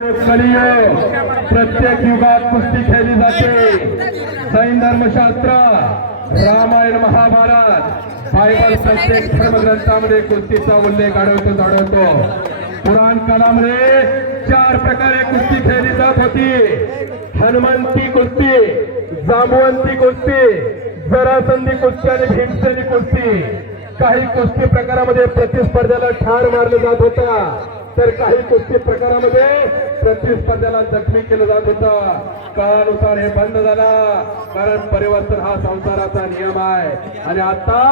लोकस्थळीय प्रत्येक युगात कुस्ती खेळली जाते. सैन धर्मशास्त्र रामायण महाभारत बायबल प्रत्येक धर्मग्रंथामध्ये कुस्तीचा उल्लेख आढळतो आढळतो पुराण काळामध्ये चार प्रकारे कुस्ती खेळली जात होती. हनुमंती कुस्ती जांबवंती कुस्ती जरासंधी कुस्ती आणि भीमसेनी कुस्ती. काही कुस्ती प्रकारामध्ये प्रतिस्पर्ध्याला ठार मारलं जात होता. तर काही कुस्ती प्रकारामध्ये प्रतिस्पर्ध्याला जखमी केलं जात होतं. काळानुसार हे बंद झाला. कारण परिवर्तन हा संसाराचा नियम आहे. आणि आता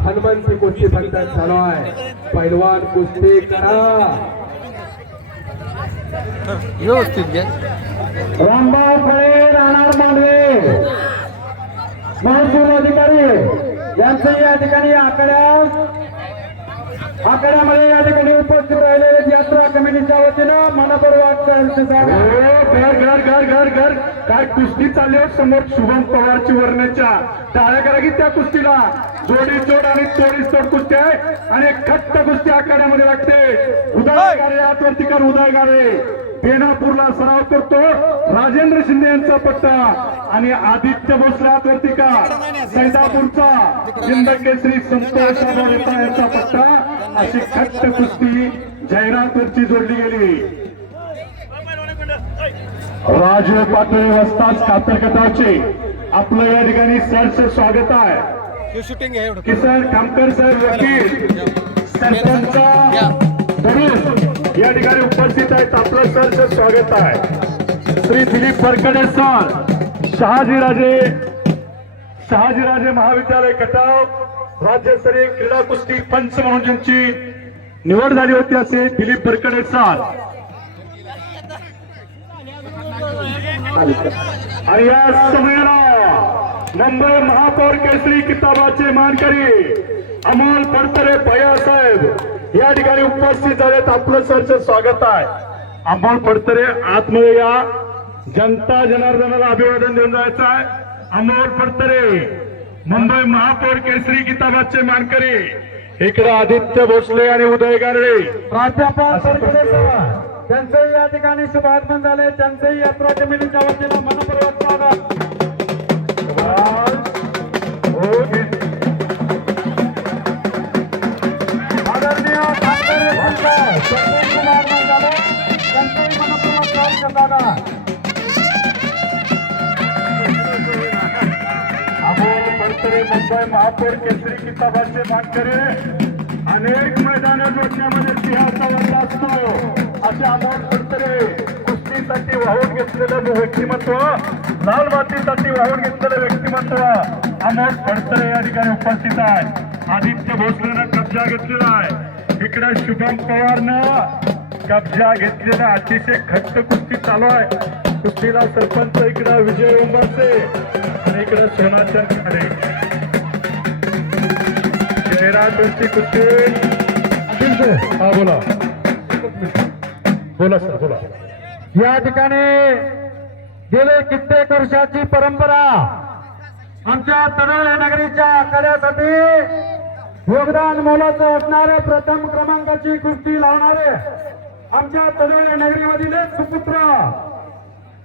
हनुमंती कुस्ती फक्त चालू आहे. पैलवान कुस्ती करा. व्यवस्थित रामभाऊ फळे राहणार मांडवे महसूल अधिकारी यांचं या ठिकाणी आकड्यास आकड्यामध्ये या ठिकाणी उपस्थित राहिलेले यात्रा कमिटीच्या वतीनं मनपूर्वक घर घर घर घर घर. काय कुस्ती चालली हो समोर शुभम पवारची वर्णच्या. टाळ्या करा की त्या कुस्तीला. जोडी जोड आणि तोडीस तोड कुस्ती आहे. आणि खट्ट कुस्ती आखाड्यामध्ये लागते उदय गारे आतवरती कर उदय गारे बेनापूरला सराव करतो. राजेंद्र शिंदे यांचा पट्टा आणि आदित्य भोसले आतवरती का? सैदापूरचा जिंदकेसरी संतोष आढाव यांचा पट्टा. अशी खट्ट कुस्ती जाहिरातवरची जोडली गेली. राजू पाटोळे वस्ताद कातरकटावचे आपलं या ठिकाणी सरचं स्वागत आहे. किसन कामकर साहेब वकील. सरपंच. या ठिकाणी उपस्थित आहेत आपलं सरचं स्वागत आहे. श्री दिलीप फरकडे सर शहाजीराजे शहाजीराजे महाविद्यालय कटाव राज्यस्तरीय क्रीडा कुस्ती पंच म्हणून ज्यांची निवड झाली होती असे दिलीप फरकडे सर. आणि या समयाला मुंबई महापौर केसरी किताबाचे मानकरी अमोल फडतरे भैयासाहेब या ठिकाणी उपस्थित झालेत आपलं सरचं स्वागत आहे. अमोल फडतरे आतमध्ये या. जनता जनार्दनाला अभिवादन देऊन जायचं आहे. अमोल फडतरे मुंबई महापौर केसरी किताबाचे मानकरी. इकडे आदित्य भोसले आणि उदय गारडे. प्राध्यापक त्यांचंही या ठिकाणी शुभागमन झाले त्यांचंही यात्रा कमिटीच्या वतीनं मनपूर्वक स्वागत. अमोल फडतरे मुंबई महापौर केसरी किताबाचे मानकरी अनेक मैदान डोक्यामध्ये सिंहाचा वर्ग असतो. असे अमोल फडतरे कुस्तीसाठी वाहून घेतलेलं व्यक्तिमत्व लाल मातीसाठी वाहून घेतलेलं व्यक्तिमत्व अमोल फडतरे या ठिकाणी उपस्थित आहे. आदित्य भोसलेनं कब्जा घेतलेला आहे. इकडे शुभम पवारनं कब्जा घेतलेला अतिशय घट्ट कुस्ती चालू आहे. कुस्तीला सरपंच इकडे विजय उंबरसे आणि इकडे सोनाचंद खाडे. जाहिरातवरची कुस्ती. हा बोला. बोला सर बोला. या ठिकाणी गेले कित्येक वर्षाची परंपरा आमच्या तडोळे नगरीच्या आखाड्यासाठी योगदान मोलाचं असणारे प्रथम क्रमांकाची कुस्ती लावणारे आमच्या तडोळे नगरीमधील एक सुपुत्र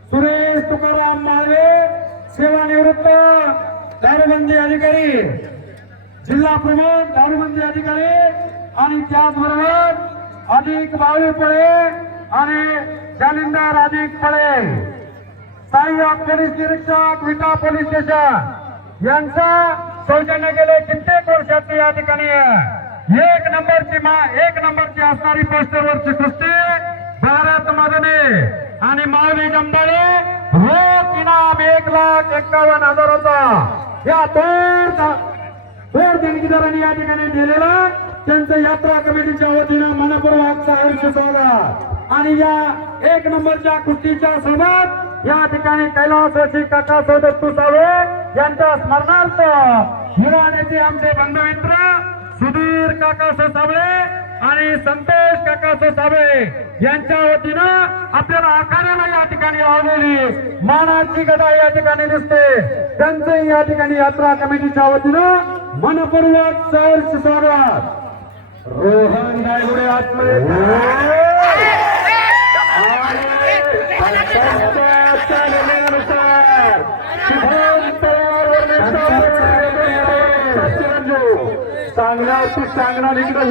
सुरेश तुकाराम माळवे सेवानिवृत्त दारूबंदी अधिकारी जिल्हा प्रमुख दारूबंदी अधिकारी आणि त्याचबरोबर अधिक बावी पळे आणि जालिंदर अधिक पळे सहाय्यक पोलीस निरीक्षक विटा पोलीस स्टेशन यांचा सौजन्य गेले कित्येक वर्षात या ठिकाणी आहे. एक नंबरची मा एक नंबरची असणारी पोस्टरवरची कुस्ती भारत मदने आणि माऊली जंबाळे रोख इनाम एक लाख एक्कावन्न हजाराचा. या दोन दोन देणगीदारांनी या ठिकाणी दिलेला त्यांचं यात्रा कमिटीच्या वतीनं मनपूर्वक सहर्ष स्वागत. आणि या एक नंबरच्या कुस्तीच्या सोबत या ठिकाणी कैलासवासी काका सौदत्तू सावे यांच्या स्मरणार्थ हिराण्याचे आमचे बंधुमित्र सुधीर काका साबळे आणि संतोष काका साबळे यांच्या वतीनं आपल्याला आखाड्याला या ठिकाणी लावलेली मानाची गदा या ठिकाणी दिसते त्यांचं या ठिकाणी यात्रा कमिटीच्या वतीनं मनपूर्वक सहर्ष स्वागत रोहन गायगुडे आतमध्ये सांगणार निर्णयानुसार सांगणार इकडे